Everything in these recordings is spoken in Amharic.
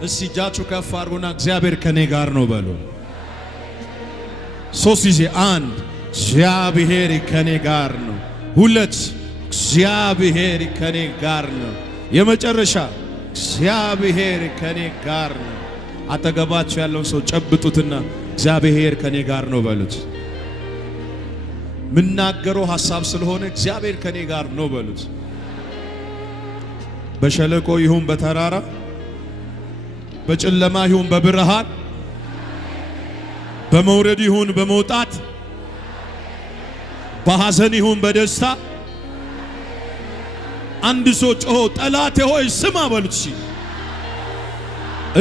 እስቲ እጃችሁ ከፍ አድርጉና እግዚአብሔር ከኔ ጋር ነው በሉ። ሶስት ጊዜ አንድ እግዚአብሔር ከኔ ጋር ነው። ሁለት እግዚአብሔር ከኔ ጋር ነው። የመጨረሻ እግዚአብሔር ከኔ ጋር ነው። አጠገባችሁ ያለውን ሰው ጨብጡትና እግዚአብሔር ከኔ ጋር ነው በሉት። ምናገረው ሐሳብ ስለሆነ እግዚአብሔር ከኔ ጋር ነው በሉት። በሸለቆ ይሁን በተራራ በጨለማ ይሁን በብርሃን በመውረድ ይሁን በመውጣት በሐዘን ይሁን በደስታ አንድ ሰው ጮሆ ጠላቴ ሆይ ስማ በሉት።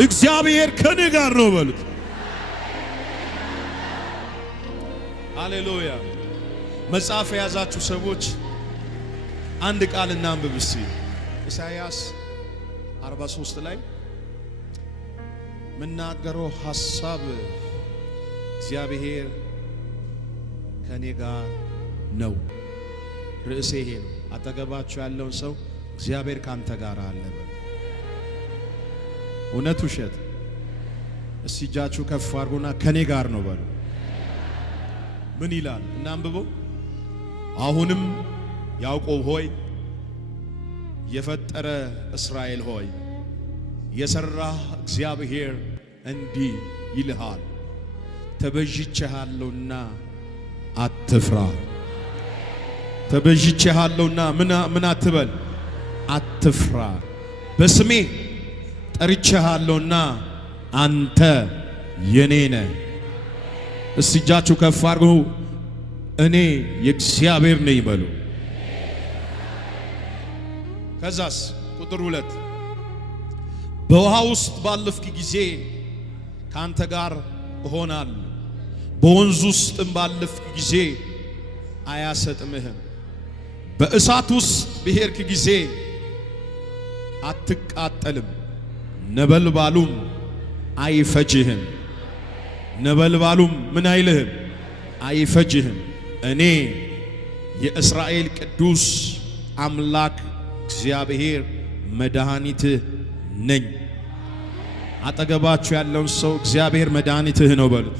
እግዚአብሔር ከኔ ጋር ነው በሉት። ሃሌሉያ። መጽሐፍ የያዛችሁ ሰዎች አንድ ቃል እናንብብ እስቲ። ኢሳይያስ 43 ላይ ምናገረው ሐሳብ እግዚአብሔር ከኔ ጋር ነው። ርዕሴ ይሄ ነው። አጠገባችሁ ያለውን ሰው እግዚአብሔር ካንተ ጋር አለ በሉ። እውነት ውሸት? እስቲ እጃችሁ ከፍ አድርጉና ከኔ ጋር ነው በሉ። ምን ይላል? እናንብበው። አሁንም ያዕቆብ ሆይ የፈጠረ እስራኤል ሆይ የሰራህ እግዚአብሔር እንዲህ ይልሃል፣ ተበጅቼሃለሁና አትፍራ። ተበጅቼሃለሁና ምን አትበል? አትፍራ። በስሜ ጠርቼሃለሁና አንተ የኔ ነህ። እስቲ እጃችሁ ከፍ አድርጉ። እኔ የእግዚአብሔር ነኝ በሉ። ከዛስ ቁጥር 2 በውሃ ውስጥ ባለፍክ ጊዜ ካንተ ጋር እሆናለሁ፣ በወንዝ ውስጥም ባለፍክ ጊዜ አያሰጥምህም። በእሳት ውስጥ በሄድክ ጊዜ አትቃጠልም፣ ነበልባሉም አይፈጅህም። ነበልባሉም ምን አይልህም? አይፈጅህም። እኔ የእስራኤል ቅዱስ አምላክ እግዚአብሔር መድኃኒትህ ነኝ። አጠገባችሁ ያለውን ሰው እግዚአብሔር መድኃኒትህ ነው በሉት።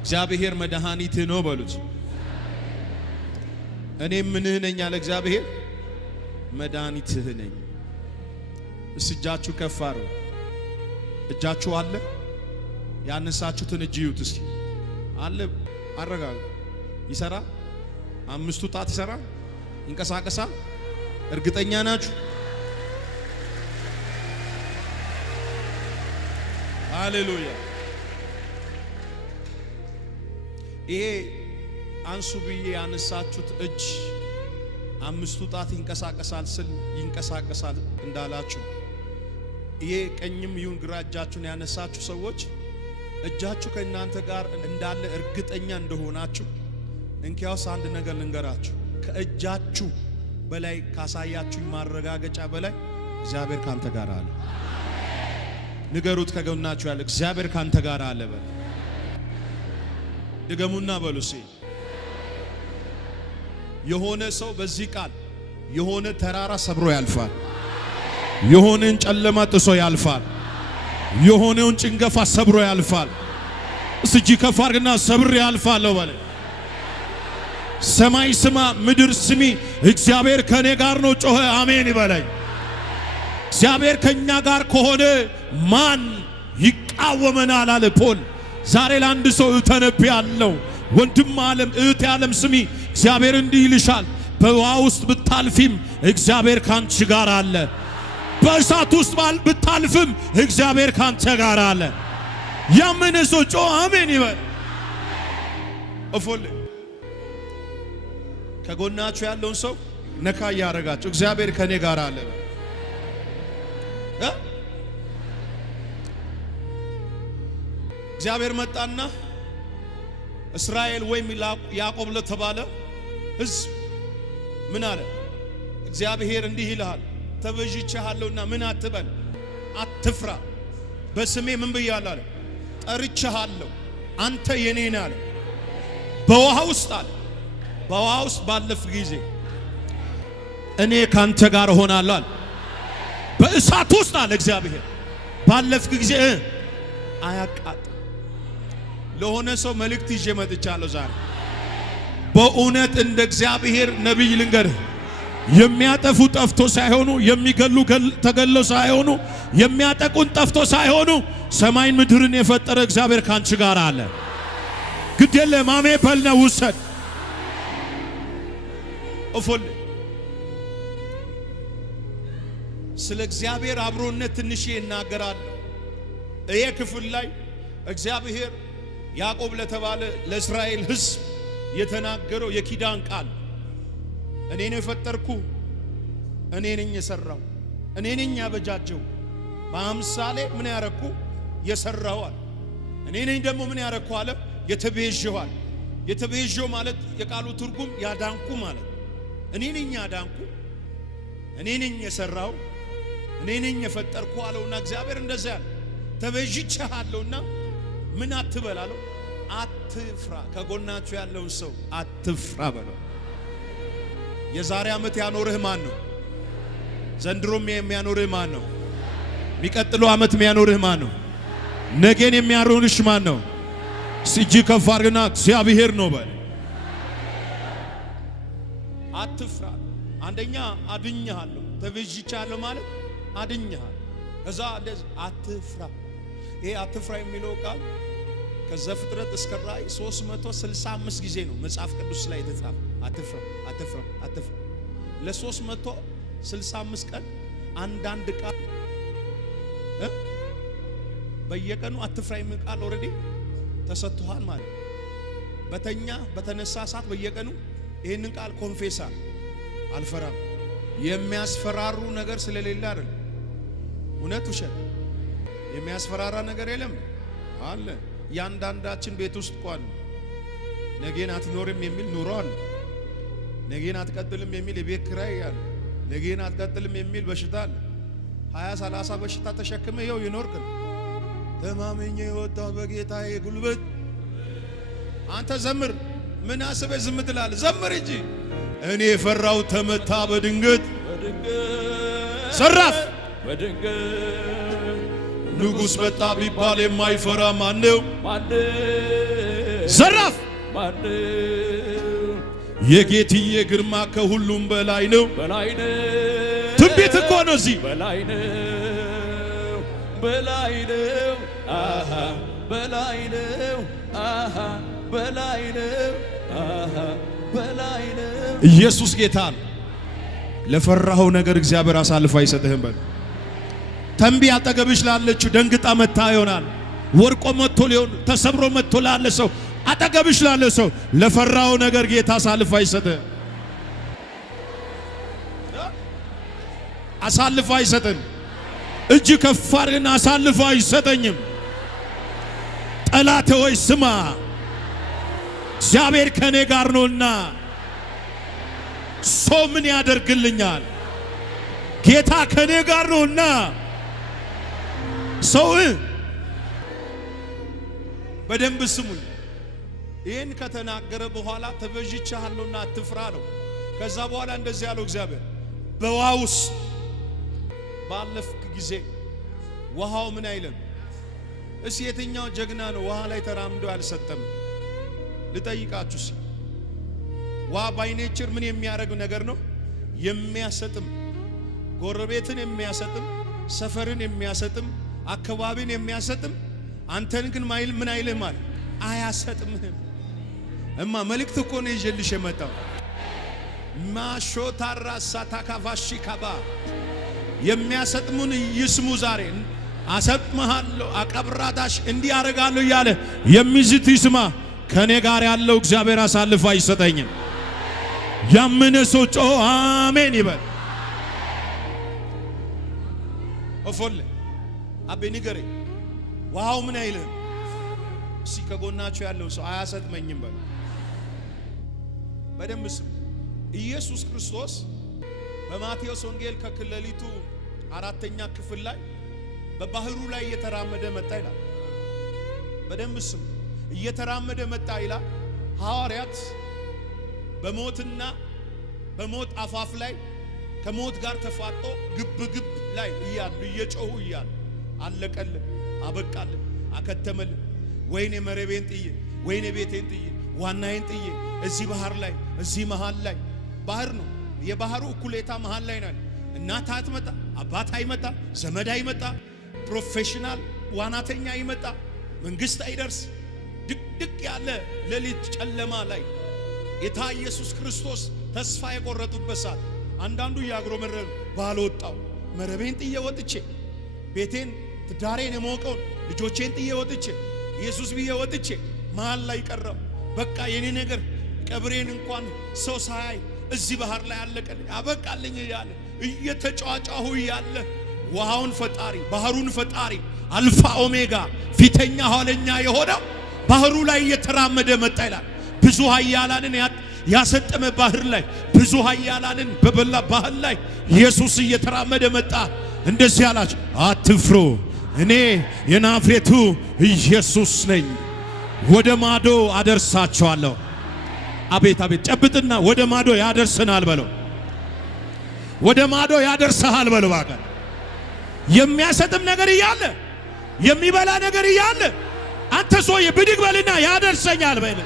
እግዚአብሔር መድኃኒትህ ነው በሉት። እኔ ምንህ ነኝ አለ እግዚአብሔር? መድኃኒትህ ነኝ። እጃችሁ ከፍ አድርጉ። እጃችሁ አለ? ያነሳችሁትን እጅ ይዩት እስኪ። አለ? አረጋግጡ። ይሰራ? አምስቱ ጣት ይሰራ? ይንቀሳቀሳል? እርግጠኛ ናችሁ? ሃሌሉያ። ይሄ አንሱ ብዬ ያነሳችሁት እጅ አምስቱ ጣት ይንቀሳቀሳል ስል ይንቀሳቀሳል እንዳላችሁ፣ ይሄ ቀኝም ይሁን ግራ እጃችሁን ያነሳችሁ ሰዎች እጃችሁ ከእናንተ ጋር እንዳለ እርግጠኛ እንደሆናችሁ እንኪያውስ አንድ ነገር ልንገራችሁ። ከእጃችሁ በላይ ካሳያችሁ ማረጋገጫ በላይ እግዚአብሔር ካንተ ጋር አለ። ንገሩት ከጎናችሁ ያለ እግዚአብሔር ካንተ ጋር አለ በሉ። ድገሙና በሉ እስኪ። የሆነ ሰው በዚህ ቃል የሆነ ተራራ ሰብሮ ያልፋል። የሆነን ጨለማ ጥሶ ያልፋል። የሆነውን ጭንገፋ ሰብሮ ያልፋል። እስጂ ከፍ አድርግና ሰብሬ ያልፋለሁ በለ። ሰማይ ስማ፣ ምድር ስሚ፣ እግዚአብሔር ከኔ ጋር ነው። ጮኸ አሜን ይበለኝ። እግዚአብሔር ከኛ ጋር ከሆነ ማን ይቃወመናል አለ ፖል። ዛሬ ለአንድ ሰው ተነብያለሁ። ወንድም ዓለም እህት ዓለም ስሚ፣ እግዚአብሔር እንዲህ ይልሻል፣ በውሃ ውስጥ ብታልፊም እግዚአብሔር ካንቺ ጋር አለ። በእሳት ውስጥ ብታልፍም እግዚአብሔር ካንተ ጋር አለ። ያመነ ሰው ጮኸ አሜን ይበል። እፎል ከጎናችሁ ያለውን ሰው ነካ ያረጋችሁ እግዚአብሔር ከኔ ጋር አለ። እግዚአብሔር መጣና እስራኤል ወይም ያዕቆብ ለተባለ ሕዝብ ምን አለ? እግዚአብሔር እንዲህ ይልሃል፣ ተበጅቼሃለሁና ምን አትበል፣ አትፍራ። በስሜ ምን ብያለሁ አለ? ጠርቼሃለሁ፣ አንተ የኔ ነህ አለ። በውሃ ውስጥ አለ፣ በውሃ ውስጥ ባለፍ ጊዜ እኔ ካንተ ጋር እሆናለሁ አለ። በእሳት ውስጥ አለ እግዚአብሔር ባለፍክ ጊዜ አያቃጥል። ለሆነ ሰው መልእክት ይዤ መጥቻለሁ ዛሬ። በእውነት እንደ እግዚአብሔር ነቢይ ልንገርህ፣ የሚያጠፉ ጠፍቶ ሳይሆኑ፣ የሚገሉ ተገለው ሳይሆኑ፣ የሚያጠቁን ጠፍቶ ሳይሆኑ፣ ሰማይን ምድርን የፈጠረ እግዚአብሔር ካንቺ ጋር አለ። ግድ የለም አሜ በልና ውሰድ። እፎል ስለ እግዚአብሔር አብሮነት ትንሽ እናገራለሁ። ይሄ ክፍል ላይ እግዚአብሔር ያዕቆብ ለተባለ ለእስራኤል ሕዝብ የተናገረው የኪዳን ቃል እኔ ነኝ የፈጠርኩ፣ እኔ ነኝ የሰራው፣ እኔ ነኝ ያበጃጀው፣ በአምሳሌ ምን ያረኩ የሰራዋል፣ እኔ ነኝ ደግሞ ምን ያረኩ አለ የተቤዠዋል። የተቤዠው ማለት የቃሉ ትርጉም ያዳንኩ ማለት እኔ ነኝ ያዳንኩ፣ እኔ ነኝ የሰራው፣ እኔ ነኝ የፈጠርኩ አለውና እግዚአብሔር እንደዛ ያለ ተቤዥቻለሁና ምን አትበል አለው፣ አትፍራ። ከጎናችሁ ያለውን ሰው አትፍራ በለው። የዛሬ ዓመት ያኖርህ ማን ነው? ዘንድሮም የሚያኖርህ ማን ነው? የሚቀጥለው ዓመት የሚያኖርህ ማን ነው? ነገን የሚያኖርሽ ማን ነው? እጅ ከፍ አድርግና እግዚአብሔር ነው በል። አትፍራ። አንደኛ አድኜሃለሁ፣ ተቤዥቻለሁ ማለት አድኜሃለሁ። ከዛ እንደዚህ አትፍራ። ይሄ አትፍራ የሚለው ቃል ከዘፍጥረት እስከ ራእይ 365 ጊዜ ነው መጽሐፍ ቅዱስ ላይ የተጻፈ። አትፍራ አትፍራ አትፍራ። ለ365 ቀን አንዳንድ ቃል በየቀኑ አትፍራ የሚል ቃል ኦሬዲ ተሰጥቷል ማለት ነው። በተነሳ ሰዓት በየቀኑ ይሄንን ቃል ኮንፌሳር አልፈራም። የሚያስፈራሩ ነገር ስለሌለ አይደል? እውነት ውሸት የሚያስፈራራ ነገር የለም አለ። ያንዳንዳችን ቤት ውስጥ ቋል ነገን አትኖርም የሚል ኑሮ አለ። ነገን አትቀጥልም የሚል የቤት ኪራይ አለ። ነገን አትቀጥልም የሚል በሽታ አለ። 20-30 በሽታ ተሸክመ ይኸው ይኖርክ። ተማመኘ የወጣው በጌታዬ ጉልበት። አንተ ዘምር። ምን አስበህ ዝም ትላለህ? ዘምር እንጂ። እኔ የፈራው ተመታ በድንገት ዘራፍ በድንገት ንጉሥ መጣ ቢባል የማይፈራ ማነው? ዘራፍ የጌትዬ ግርማ ከሁሉም በላይ ነው። ትንቢት እኮ ነው እዚህ በላይ ነው፣ በላይ ነው፣ አሃ በላይ ነው፣ አሃ በላይ ነው፣ አሃ በላይ ነው። ኢየሱስ ጌታ ነው። ለፈራኸው ነገር እግዚአብሔር አሳልፎ አይሰጥህም በል። ተንቢ አጠገብሽ ላለችው ደንግጣ መታ ይሆናል። ወርቆ መጥቶ ሊሆን ተሰብሮ መጥቶ ላለ ሰው አጠገብሽ ላለ ሰው ለፈራው ነገር ጌታ አሳልፎ አይሰጥህም። አሳልፎ አይሰጥም። እጅ ከፍ አድርግና አሳልፎ አይሰጠኝም። ጠላቴ ሆይ ስማ፣ እግዚአብሔር ከኔ ጋር ነውና ሰው ምን ያደርግልኛል? ጌታ ከኔ ጋር ነውና ሰው በደንብ ስሙኝ። ይህን ከተናገረ በኋላ ተቤዥቻለሁና አትፍራ ነው። ከዛ በኋላ እንደዚህ ያለው እግዚአብሔር በውሃ ውስጥ ባለፍክ ጊዜ ውሃው ምን አይልም? እስ የትኛው ጀግና ነው ውሃ ላይ ተራምዶ ያልሰጠም? ልጠይቃችሁ ሲ ውሃ ባይ ኔቸር ምን የሚያደርግ ነገር ነው? የሚያሰጥም፣ ጎረቤትን የሚያሰጥም፣ ሰፈርን የሚያሰጥም፣ አካባቢን የሚያሰጥም። አንተን ግን ማይል ምን አይልም ማለት አያሰጥምህም። እማ መልእክት እኮ ነው ይዤልሽ የመጣው። ማሾታራ ሳታካፋሺ ካባ የሚያሰጥሙን ይስሙ ዛሬ። አሰጥምሃለሁ፣ አቀብራዳሽ እንዲህ አደርጋለሁ እያለ የሚዝት ይስማ። ከኔ ጋር ያለው እግዚአብሔር አሳልፎ አይሰጠኝም። ያመነ ሰው ጮሆ አሜን ይበል። እፎለ አቤ ንገሬ ውሃው ምን አይልም? እሺ ከጎናችሁ ያለው ሰው አያሰጥመኝም በል። በደንብ ስሙ። ኢየሱስ ክርስቶስ በማቴዎስ ወንጌል ከክለሊቱ 4ኛ ክፍል ላይ በባህሩ ላይ እየተራመደ መጣ ይላል። በደንብ ስሙ። እየተራመደ መጣ ይላል። ሐዋርያት በሞትና በሞት አፋፍ ላይ ከሞት ጋር ተፋጦ ግብ ግብ ላይ እያሉ እየጮሁ እያሉ አለቀልን፣ አበቃልን፣ አከተመልን። ወይኔ መረቤን ጥዬ፣ ወይኔ ቤቴን ጥዬ፣ ዋናዬን ጥዬ እዚህ ባህር ላይ እዚህ መሃል ላይ ባህር ነው። የባህሩ እኩሌታ መሃል ላይ ነው። እናት አትመጣ፣ አባት አይመጣ፣ ዘመድ አይመጣ፣ ፕሮፌሽናል ዋናተኛ አይመጣ፣ መንግስት አይደርስ። ድቅድቅ ያለ ሌሊት ጨለማ ላይ ጌታ ኢየሱስ ክርስቶስ ተስፋ የቆረጡበት ሰዓት አንዳንዱ ያግሮመረመ ባልወጣው መረቤን ጥዬ ወጥቼ ቤቴን ትዳሬን የሞቀውን ልጆቼን ጥዬ ወጥቼ ኢየሱስ ብዬ ወጥቼ መሃል ላይ ቀረው። በቃ የኔ ነገር ቀብሬን እንኳን ሰው ሳያይ እዚህ ባህር ላይ አለቀልኝ፣ አበቃልኝ እያለ እየተጫጫሁ እያለ ውሃውን ፈጣሪ ባህሩን ፈጣሪ አልፋ ኦሜጋ ፊተኛ ኋለኛ የሆነው ባህሩ ላይ እየተራመደ መጣ ይላል። ብዙ ኃያላንን ያሰጠመ ባህር ላይ ብዙ ኃያላንን በበላ ባህር ላይ ኢየሱስ እየተራመደ መጣ። እንደዚህ አላቸው፣ አትፍሩ፣ እኔ የናዝሬቱ ኢየሱስ ነኝ፣ ወደ ማዶ አደርሳቸዋለሁ። አቤት አቤት! ጨብጥና ወደ ማዶ ያደርሰናል በለው፣ ወደ ማዶ ያደርሰሃል በለው። ባካ የሚያሰጥም ነገር እያለ የሚበላ ነገር እያለ አንተ ሰውዬ ብድግ በልና ያደርሰኛል በል።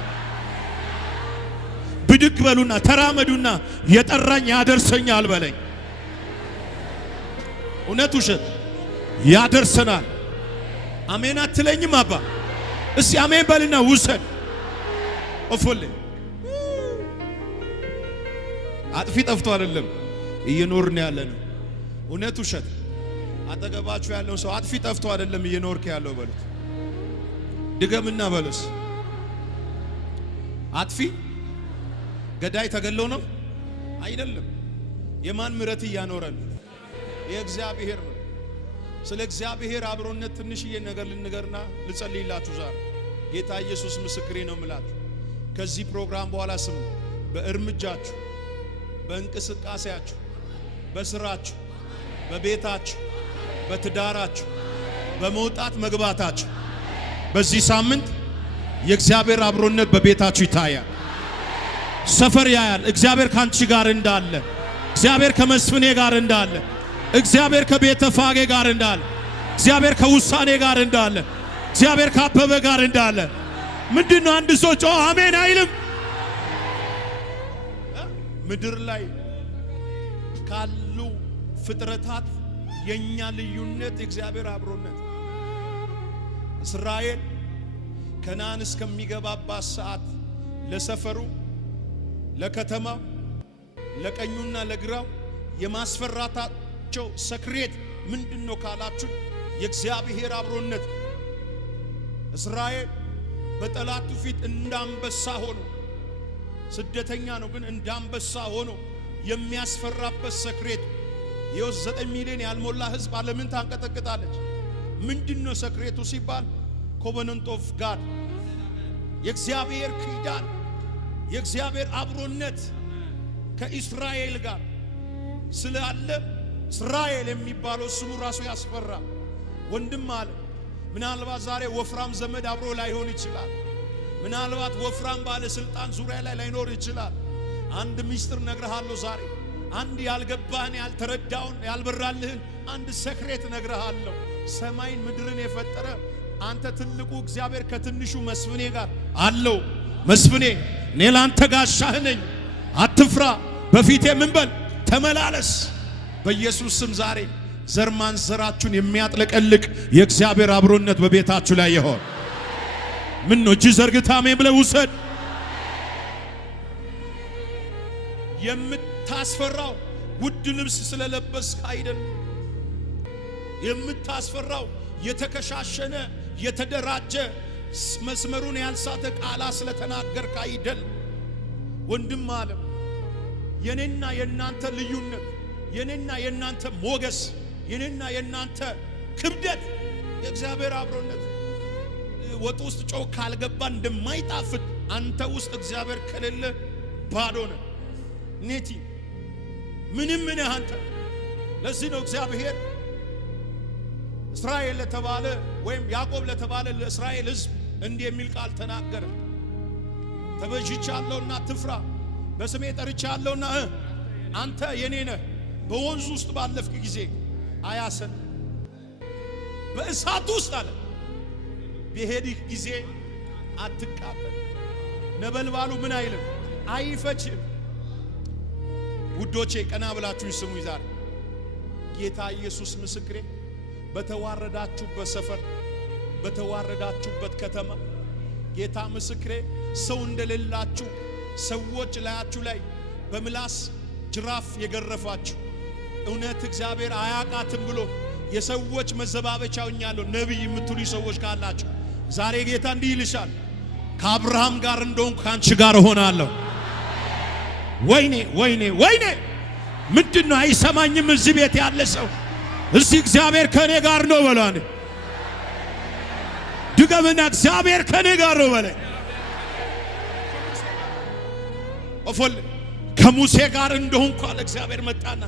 ብድግ በሉና ተራመዱና የጠራኝ ያደርሰኛል በለኝ። እውነት ውሸት ያደርሰናል። አሜን አትለኝም አባ? እስቲ አሜን በልና ውሰድ። እፎሌ አጥፊ ጠፍቶ አይደለም እየኖርን ያለ ነው። እውነት ውሸት አጠገባችሁ ያለው ሰው አጥፊ ጠፍቶ አይደለም እየኖርክ ያለው በሉት። ድገምና በለስ አጥፊ ገዳይ ተገለው ነው አይደለም። የማን ምሕረት እያኖረን? የእግዚአብሔር ነው። ስለ እግዚአብሔር አብሮነት ትንሽዬ ነገር ልንገርና ልጸልይላችሁ ዛሬ። ጌታ ኢየሱስ ምስክሬ ነው የምላችሁ። ከዚህ ፕሮግራም በኋላ ስሙ፣ በእርምጃችሁ፣ በእንቅስቃሴያችሁ፣ በስራችሁ፣ በቤታችሁ፣ በትዳራችሁ፣ በመውጣት መግባታችሁ በዚህ ሳምንት የእግዚአብሔር አብሮነት በቤታችሁ ይታያል። ሰፈር ያያል። እግዚአብሔር ካንቺ ጋር እንዳለ፣ እግዚአብሔር ከመስፍኔ ጋር እንዳለ፣ እግዚአብሔር ከቤተ ፋጌ ጋር እንዳለ፣ እግዚአብሔር ከውሳኔ ጋር እንዳለ፣ እግዚአብሔር ካበበ ጋር እንዳለ። ምንድነው አንድ ሰው ጮህ አሜን አይልም? ምድር ላይ ካሉ ፍጥረታት የኛ ልዩነት የእግዚአብሔር አብሮነት። እስራኤል ከነዓን እስከሚገባባት ሰዓት ለሰፈሩ፣ ለከተማው፣ ለቀኙና ለግራው የማስፈራታቸው ሰክሬት ምንድነው ካላችሁ የእግዚአብሔር አብሮነት። እስራኤል በጠላቱ ፊት እንዳንበሳ ሆኖ ስደተኛ ነው ግን እንዳንበሳ ሆኖ የሚያስፈራበት ሰክሬት። ይኸው 9 ሚሊዮን ያልሞላ ህዝብ ዓለምን ታንቀጠቅጣለች። ምንድነው ሰክሬቱ ሲባል ኮቨናንት ኦፍ ጋድ የእግዚአብሔር ኪዳን የእግዚአብሔር አብሮነት ከእስራኤል ጋር ስላለ እስራኤል የሚባለው ስሙ ራሱ ያስፈራ። ወንድም አለ ምናልባት ዛሬ ወፍራም ዘመድ አብሮ ላይሆን ይችላል። ምናልባት ወፍራም ባለስልጣን ዙሪያ ላይ ላይኖር ይችላል። አንድ ሚስጥር ነግርሃለሁ ዛሬ። አንድ ያልገባህን ያልተረዳውን ያልበራልህን አንድ ሰክሬት ነግርሃለሁ። ሰማይን ምድርን የፈጠረ አንተ ትልቁ እግዚአብሔር ከትንሹ መስፍኔ ጋር አለው። መስፍኔ እኔ ላንተ ጋሻህ ነኝ፣ አትፍራ፣ በፊቴ ምን በል ተመላለስ። በኢየሱስ ስም ዛሬ ዘር ማንዘራችሁን የሚያጥለቀልቅ የእግዚአብሔር አብሮነት በቤታችሁ ላይ ይሆን። ምን ነው እጅ ዘርግታ አሜን ብለህ ውሰድ። የምታስፈራው ውድ ልብስ ስለለበስክ አይደል። የምታስፈራው የተከሻሸነ የተደራጀ መስመሩን ያልሳተ ቃላ ስለተናገርክ አይደል። ወንድም ዓለም የኔና የናንተ ልዩነት፣ የኔና የናንተ ሞገስ፣ የኔና የናንተ ክብደት የእግዚአብሔር አብሮነት። ወጥ ውስጥ ጨው ካልገባ እንደማይጣፍጥ አንተ ውስጥ እግዚአብሔር ከሌለ ባዶ ነህ። ኔቲ ምንም ምን አንተ። ለዚህ ነው እግዚአብሔር እስራኤል ለተባለ ወይም ያዕቆብ ለተባለ ለእስራኤል ሕዝብ እንዲህ የሚል ቃል ተናገረ። ተበጅቻለሁና አትፍራ፣ በስሜ ጠርቻለሁና አንተ የኔ ነህ። በወንዙ ውስጥ ባለፍክ ጊዜ አያሰን በእሳት ውስጥ አለ በሄድህ ጊዜ አትቃጠል። ነበልባሉ ምን አይልም አይፈጅም። ውዶቼ ቀና ብላችሁ ስሙ። ዛሬ ጌታ ኢየሱስ ምስክሬ፣ በተዋረዳችሁበት ሰፈር፣ በተዋረዳችሁበት ከተማ ጌታ ምስክሬ፣ ሰው እንደሌላችሁ ሰዎች ላያችሁ ላይ በምላስ ጅራፍ የገረፋችሁ እውነት እግዚአብሔር አያቃትም ብሎ የሰዎች መዘባበቻውኛለሁ ነብይ የምትሉ ሰዎች ካላችሁ ዛሬ ጌታ እንዲህ ይልሻል፣ ከአብርሃም ጋር እንደሆንኩ ካንቺ ጋር እሆናለሁ። ወይኔ ወይኔ ወይኔ! ምንድነው አይሰማኝም? እዚህ ቤት ያለ ሰው እዚህ እግዚአብሔር ከኔ ጋር ነው በሏል። ድገምና እግዚአብሔር ከኔ ጋር ነው በለ። ወፎል ከሙሴ ጋር እንደሆንኩ አለ እግዚአብሔር መጣና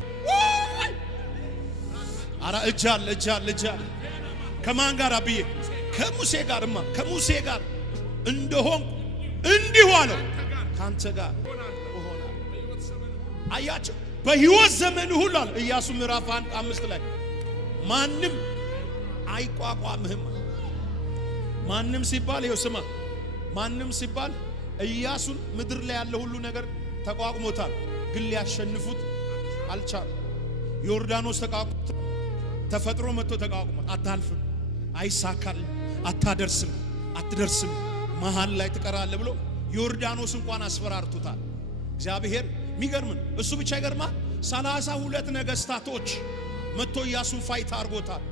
አራ እጃል ከማን ጋር አብዬ? ከሙሴ ጋርማ ከሙሴ ጋር እንደሆንኩ እንዲሁ አለው ካንተ ጋር እሆናለሁ። አያችሁ በሕይወት ዘመን ሁሉ አለ ኢያሱ ምዕራፍ 1:5 ላይ ማንም አይቋቋምህም። ማንም ሲባል ይኸው ስማ፣ ማንም ሲባል ኢያሱን ምድር ላይ ያለ ሁሉ ነገር ተቋቁሞታል፣ ግን ሊያሸንፉት አልቻለም። ዮርዳኖስ ተቋቁሞ ተፈጥሮ መጥቶ ተቋቁሞ አታልፍም፣ አይሳካል፣ አታደርስም፣ አትደርስም፣ መሃል ላይ ትቀራለህ ብሎ ዮርዳኖስ እንኳን አስፈራርቶታል እግዚአብሔር። የሚገርም እሱ ብቻ ይገርማል። 32 ነገስታቶች መጥቶ ኢያሱን ፋይት አርጎታል።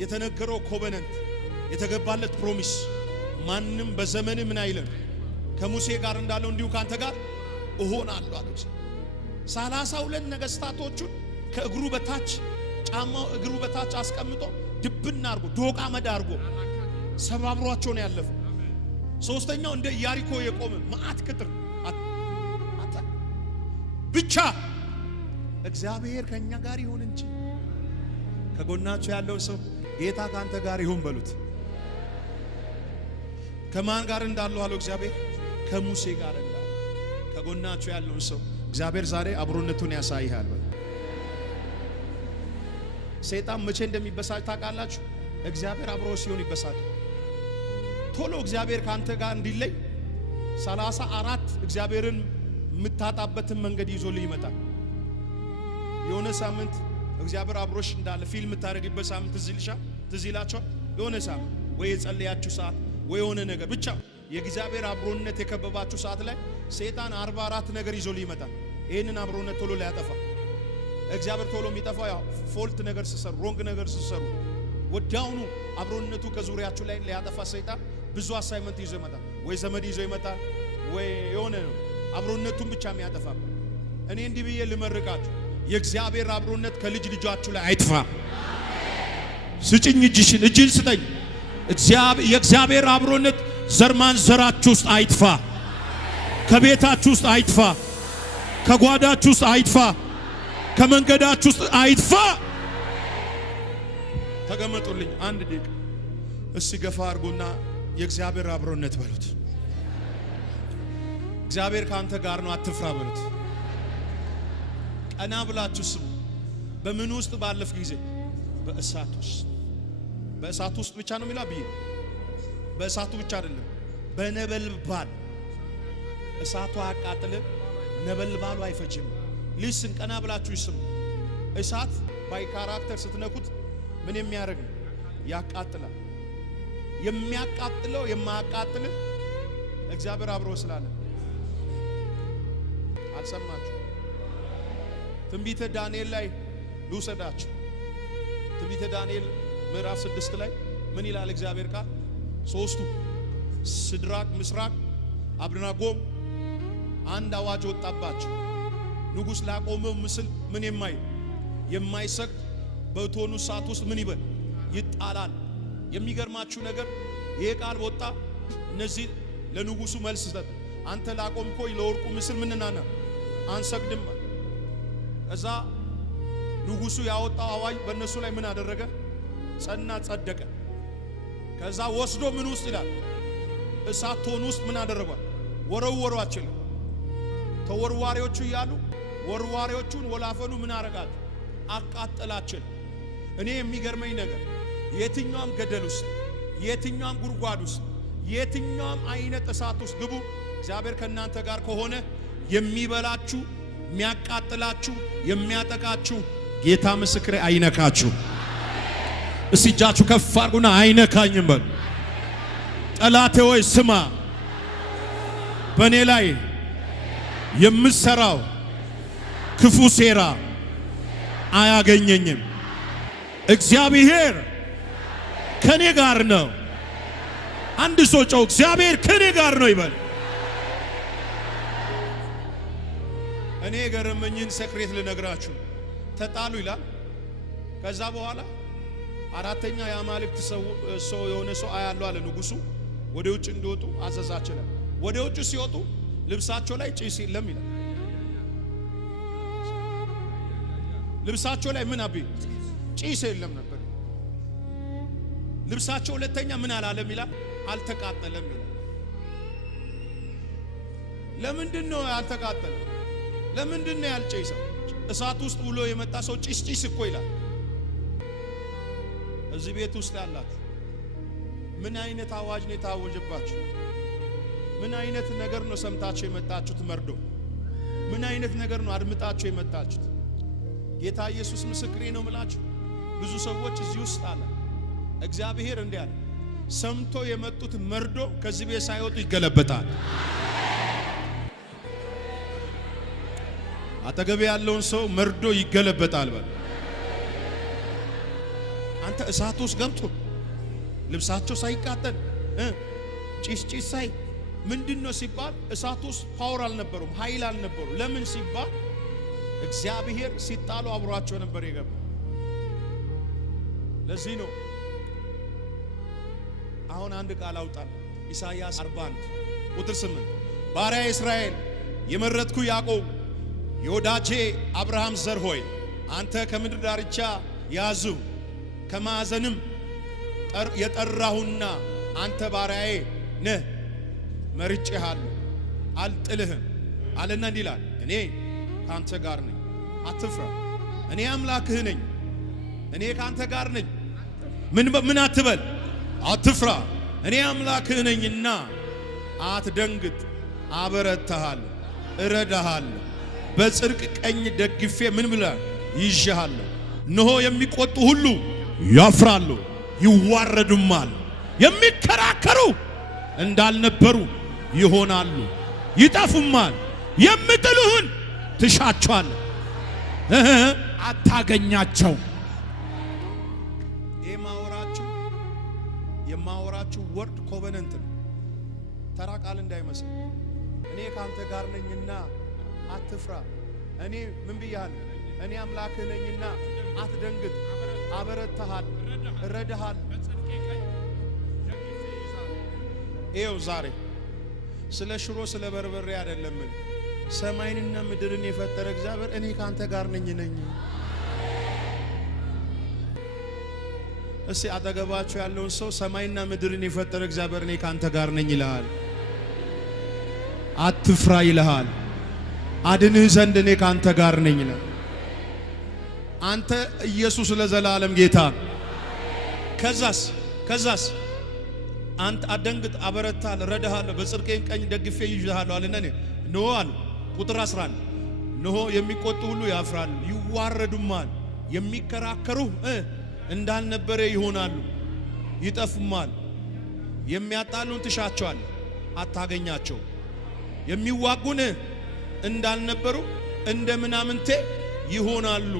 የተነገረው ኮቨነንት የተገባለት ፕሮሚስ ማንም በዘመን ምን አይልም ከሙሴ ጋር እንዳለው እንዲሁ ካንተ ጋር እሆናለሁ አለ። 32 ነገስታቶቹን ከእግሩ በታች ጫማው እግሩ በታች አስቀምጦ ድብና አርጎ ዶቃ መዳ አርጎ ሰባብሯቸው ነው ያለፈው። ሶስተኛው እንደ ኢያሪኮ የቆመ ማአት ቅጥር ብቻ እግዚአብሔር ከኛ ጋር ይሁን እንጂ። ከጎናቸው ያለው ሰው ጌታ ካንተ ጋር ይሁን በሉት። ከማን ጋር እንዳለው አለው እግዚአብሔር? ከሙሴ ጋር እንዳለው። ከጎናቸው ያለው ሰው እግዚአብሔር ዛሬ አብሮነቱን ያሳይሃል። ሰይጣን መቼ እንደሚበሳጭ ታውቃላችሁ? እግዚአብሔር አብሮ ሲሆን ይበሳጭ። ቶሎ እግዚአብሔር ካንተ ጋር እንዲለይ 34 እግዚአብሔርን የምታጣበትን መንገድ ይዞልህ ይመጣል። የሆነ ሳምንት እግዚአብሔር አብሮሽ እንዳለ ፊልም ታረግበት ሳምንት ትዝ ይላችኋል። የሆነ ሳምንት ወይ የጸለያችሁ ሰዓት ወይ የሆነ ነገር ብቻ የእግዚአብሔር አብሮነት የከበባችሁ ሰዓት ላይ ሰይጣን 44 ነገር ይዞልህ ይመጣል። ይሄንን አብሮነት ቶሎ ላይ ያጠፋ። እግዚአብሔር ቶሎ የሚጠፋው ያው ፎልት ነገር ሲሰሩ ሮንግ ነገር ሲሰሩ ወዲያውኑ አብሮነቱ ከዙሪያችሁ ላይ ሊያጠፋ ሰይጣን ብዙ አሳይመንት ይዞ ይመጣል። ወይ ዘመድ ይዞ ይመጣል፣ ወይ የሆነ አብሮነቱን ብቻ የሚያጠፋ። እኔ እንዲህ ብዬ ልመርቃችሁ፣ የእግዚአብሔር አብሮነት ከልጅ ልጃችሁ ላይ አይጥፋ። ስጭኝ እጅሽን፣ እጅን ስጠኝ። የእግዚአብሔር አብሮነት ዘርማን ዘራችሁ ውስጥ አይጥፋ፣ ከቤታችሁ ውስጥ አይጥፋ፣ ከጓዳችሁ ውስጥ አይጥፋ፣ ከመንገዳችሁ ውስጥ አይጥፋ። ተገመጡልኝ አንድ ደቂቃ እስቲ ገፋ አድርጎና የእግዚአብሔር አብሮነት በሉት። እግዚአብሔር ካንተ ጋር ነው አትፍራ በሉት። ቀና ብላችሁ ስሙ። በምን ውስጥ ባለፍ ጊዜ? በእሳት ውስጥ። በእሳት ውስጥ ብቻ ነው የሚለው ብዬ በእሳቱ ብቻ አይደለም፣ በነበልባል። እሳቱ አያቃጥልም፣ ነበልባሉ አይፈጅም። ሊስን ቀና ብላችሁ ስሙ። እሳት ባይ ካራክተር ስትነኩት ምን የሚያደርግ ነው? ያቃጥላል። የሚያቃጥለው የማያቃጥልህ እግዚአብሔር አብሮ ስላለ። አልሰማችሁ? ትንቢተ ዳንኤል ላይ ልውሰዳችሁ። ትንቢተ ዳንኤል ምዕራፍ 6 ላይ ምን ይላል እግዚአብሔር ቃል? ሶስቱ ሲድራቅ፣ ሚሳቅ፣ አብደናጎም አንድ አዋጅ ወጣባቸው። ንጉሥ ላቆመው ምስል ምን የማይሰግድ በእቶኑ እሳት ውስጥ ምን ይበል? ይጣላል። የሚገርማችሁ ነገር ይሄ ቃል ወጣ። እነዚህ ለንጉሱ መልስ ሰጥ። አንተ ላቆምኮ ለወርቁ ምስል ምንናና አንሰግድም። እዛ ንጉሱ ያወጣው አዋጅ በእነሱ ላይ ምን አደረገ? ጸና፣ ጸደቀ። ከዛ ወስዶ ምን ውስጥ ይላል? እሳት ቶን ውስጥ ምን አደረጓል? ወረወሯቸው። ተወርዋሪዎቹ እያሉ ወርዋሪዎቹን ወላፈኑ ምን አረጋት? አቃጠላችን። እኔ የሚገርመኝ ነገር የትኛውም ገደል ውስጥ፣ የትኛውም ጉድጓድ ውስጥ፣ የትኛውም አይነት እሳት ውስጥ ግቡ፣ እግዚአብሔር ከእናንተ ጋር ከሆነ የሚበላችሁ፣ የሚያቃጥላችሁ፣ የሚያጠቃችሁ ጌታ ምስክሬ አይነካችሁ። እስቲ እጃችሁ ከፍ አድርጉና አይነካኝም በሉ። ጠላቴ ሆይ ስማ፣ በእኔ ላይ የምሰራው ክፉ ሴራ አያገኘኝም። እግዚአብሔር ከኔ ጋር ነው። አንድ ሰው ጮህ እግዚአብሔር ከኔ ጋር ነው ይበል። እኔ ገረመኝን ሰክሬት ልነግራችሁ። ተጣሉ ይላል። ከዛ በኋላ አራተኛ የአማልክት ሰው የሆነ ሰው አያለው አለ ንጉሱ። ወደ ውጭ እንዲወጡ አዘዛቸው። ወደ ውጭ ሲወጡ ልብሳቸው ላይ ጭስ የለም ይላል። ልብሳቸው ላይ ምን አብ ጭስ የለም ነበር። ልብሳቸው ሁለተኛ ምን አላለም ይላል፣ አልተቃጠለም ይላል። ለምንድን ነው ያልተቃጠለ? ለምንድን ነው ያልጨሰው? እሳት ውስጥ ውሎ የመጣ ሰው ጭስ እኮ ይላል። እዚህ ቤት ውስጥ ያላችሁ ምን አይነት አዋጅ ነው የታወጀባችሁ? ምን አይነት ነገር ነው ሰምታችሁ የመጣችሁት መርዶ? ምን አይነት ነገር ነው አድምጣችሁ የመጣችሁት? ጌታ ኢየሱስ ምስክሬ ነው ምላችሁ። ብዙ ሰዎች እዚህ ውስጥ አለ። እግዚአብሔር እንዲህ አለ፣ ሰምቶ የመጡት መርዶ ከዚህ ቤት ሳይወጡ ይገለበጣል። አጠገብ ያለውን ሰው መርዶ ይገለበጣል በል። አንተ እሳት ውስጥ ገብቶ ልብሳቸው ሳይቃጠል ጭስ ሳይ ምንድነው ሲባል እሳት ውስጥ ፓወር አልነበሩም፣ ኃይል አልነበሩ። ለምን ሲባል እግዚአብሔር ሲጣሉ አብሯቸው ነበር የገባ። ለዚህ ነው አሁን አንድ ቃል አውጣል። ኢሳይያስ 41 ቁጥር 8 ባሪያ እስራኤል የመረጥኩ ያዕቆብ የወዳጄ አብርሃም ዘር ሆይ አንተ ከምድር ዳርቻ ያዙ ከማዕዘንም የጠራሁና አንተ ባሪያዬ ነህ፣ መርጬሃለሁ፣ አልጥልህም አለና እንዲህ ይላል፣ እኔ ካንተ ጋር ነኝ፣ አትፍራ፣ እኔ አምላክህ ነኝ፣ እኔ ካንተ ጋር ነኝ። ምን አትበል፣ አትፍራ፣ እኔ አምላክህ ነኝና አትደንግጥ፣ አበረታሃለሁ፣ እረዳሃለሁ፣ በጽድቅ ቀኝ ደግፌ ምን ብላ ይዤሃለሁ። እነሆ የሚቆጡ ሁሉ ያፍራሉ፣ ይዋረዱማል፣ የሚከራከሩ እንዳልነበሩ ይሆናሉ፣ ይጠፉማል። የምጥሉህን ትሻቸዋለህ፣ አታገኛቸው። የማወራችሁ ወርድ ኮቨነንት ነው፣ ተራ ቃል እንዳይመስል። እኔ ካንተ ጋር ነኝና አትፍራ። እኔ ምን ብያለሁ? እኔ አምላክህ ነኝና አትደንግጥ፣ አበረታሃል፣ እረዳሃል። ይኸው ዛሬ ስለ ሽሮ ስለ በርበሬ አይደለም፣ ሰማይንና ምድርን የፈጠረ እግዚአብሔር እኔ ካንተ ጋር ነኝ። እስቲ አጠገባችሁ ያለውን ሰው ሰማይና ምድርን የፈጠረ እግዚአብሔር እኔ ካንተ ጋር ነኝ ይልሃል። አትፍራ ይልሃል። አድንህ ዘንድ እኔ ካንተ ጋር ነኝ ይላል። አንተ ኢየሱስ ለዘላለም ጌታ። ከዛስ አንተ አትደንግጥ፣ አበረታለሁ፣ እረዳሃለሁ፣ በጽድቄም ቀኝ ደግፌ ይዤሃለሁ አለና ነው አለ። ቁጥር 11 እነሆ የሚቆጡ ሁሉ ያፍራሉ፣ ይዋረዱማል፣ የሚከራከሩ እንዳልነበረ ይሆናሉ፣ ይጠፉማል። የሚያጣሉን ትሻቸዋለህ፣ አታገኛቸው። የሚዋጉን እንዳልነበሩ እንደ ምናምንቴ ይሆናሉ።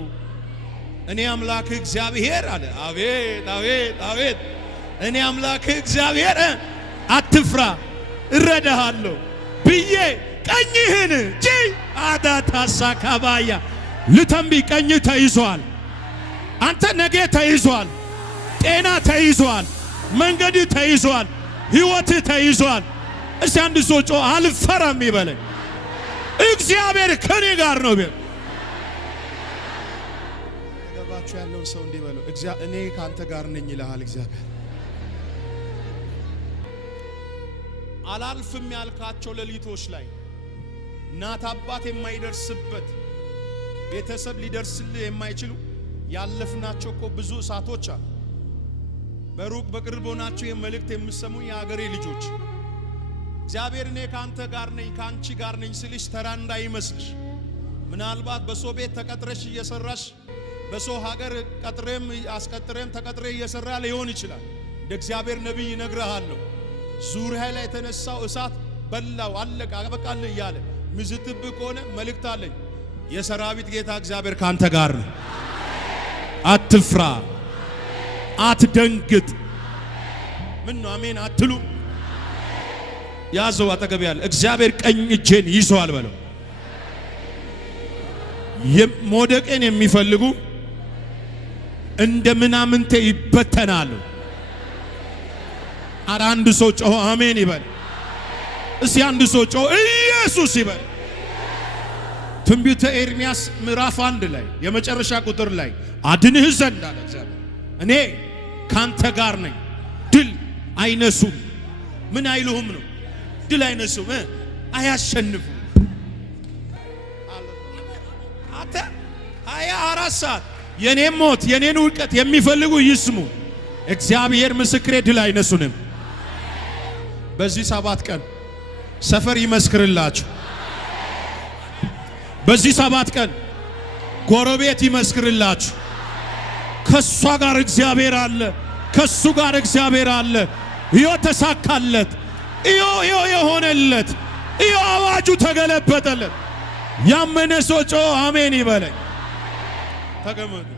እኔ አምላክህ እግዚአብሔር አለ። አቤት አቤት አቤት! እኔ አምላክህ እግዚአብሔር አትፍራ፣ እረዳሃለሁ ብዬ ቀኝህን አዳታሳካባያ ልተንቢ ቀኝ ተይዟል። አንተ ነገ ተይዟል፣ ጤና ተይዟል፣ መንገድ ተይዟል፣ ሕይወት ተይዟል። እስቲ አንድ ሰው ጮ አልፈራም ይበለኝ። እግዚአብሔር ከኔ ጋር ነው። ገባችሁ ያለው ሰው እንዲህ በለው፣ እኔ ካንተ ጋር ነኝ ይልሃል እግዚአብሔር። አላልፍም ያልካቸው ሌሊቶች ላይ እናት አባት የማይደርስበት ቤተሰብ ሊደርስልህ የማይችሉ ያለፍናቸው እኮ ብዙ እሳቶች አሉ። በሩቅ በቅርብ ሆናችሁ የመልእክት የምትሰሙኝ የሀገሬ ልጆች እግዚአብሔር እኔ ካንተ ጋር ነኝ ካንቺ ጋር ነኝ ስልሽ ተራ እንዳይመስልሽ። ምናልባት በሰው ቤት ተቀጥረሽ እየሰራሽ በሰው ሀገር ቀጥሬም አስቀጥሬም ተቀጥሬ እየሰራ ሊሆን ይችላል። እንደ እግዚአብሔር ነብይ ይነግርሃለሁ ዙሪያ ላይ የተነሳው እሳት በላው አለቀ አበቃል እያለ ምዝትብ ከሆነ መልእክት አለኝ። የሰራዊት ጌታ እግዚአብሔር ካንተ ጋር ነው። አትፍራ፣ አትደንግጥ። ምን ነው አሜን አትሉ? ያዘው አጠገብ ያለ እግዚአብሔር ቀኝ እጄን ይዟል በለው። ሞደቄን የሚፈልጉ እንደ ምናምንቴ ይበተናሉ። አረ አንድ ሰው ጮህ አሜን ይበል። እስቲ አንድ ሰው ጮህ ኢየሱስ ይበል። ትንቢተ ኤርምያስ ምዕራፍ 1 ላይ የመጨረሻ ቁጥር ላይ አድንህ ዘንድ አለ እግዚአብሔር እኔ ካንተ ጋር ነኝ። ድል አይነሱም። ምን አይሉህም ነው? ድል አይነሱም፣ አያሸንፉም። አተ 24 ሰዓት የኔን ሞት የኔን ውድቀት የሚፈልጉ ይስሙ። እግዚአብሔር ምስክሬ ድል አይነሱንም። በዚህ 7 ቀን ሰፈር ይመስክርላችሁ። በዚህ 7 ቀን ጎረቤት ይመስክርላችሁ። ከሷ ጋር እግዚአብሔር አለ፣ ከሱ ጋር እግዚአብሔር አለ። ይዮ ተሳካለት፣ ይዮ የሆነለት፣ ይዮ አዋጁ ተገለበጠለት። ያመነ ሰው ጮህ አሜን ይበለኝ። ተገመዱ።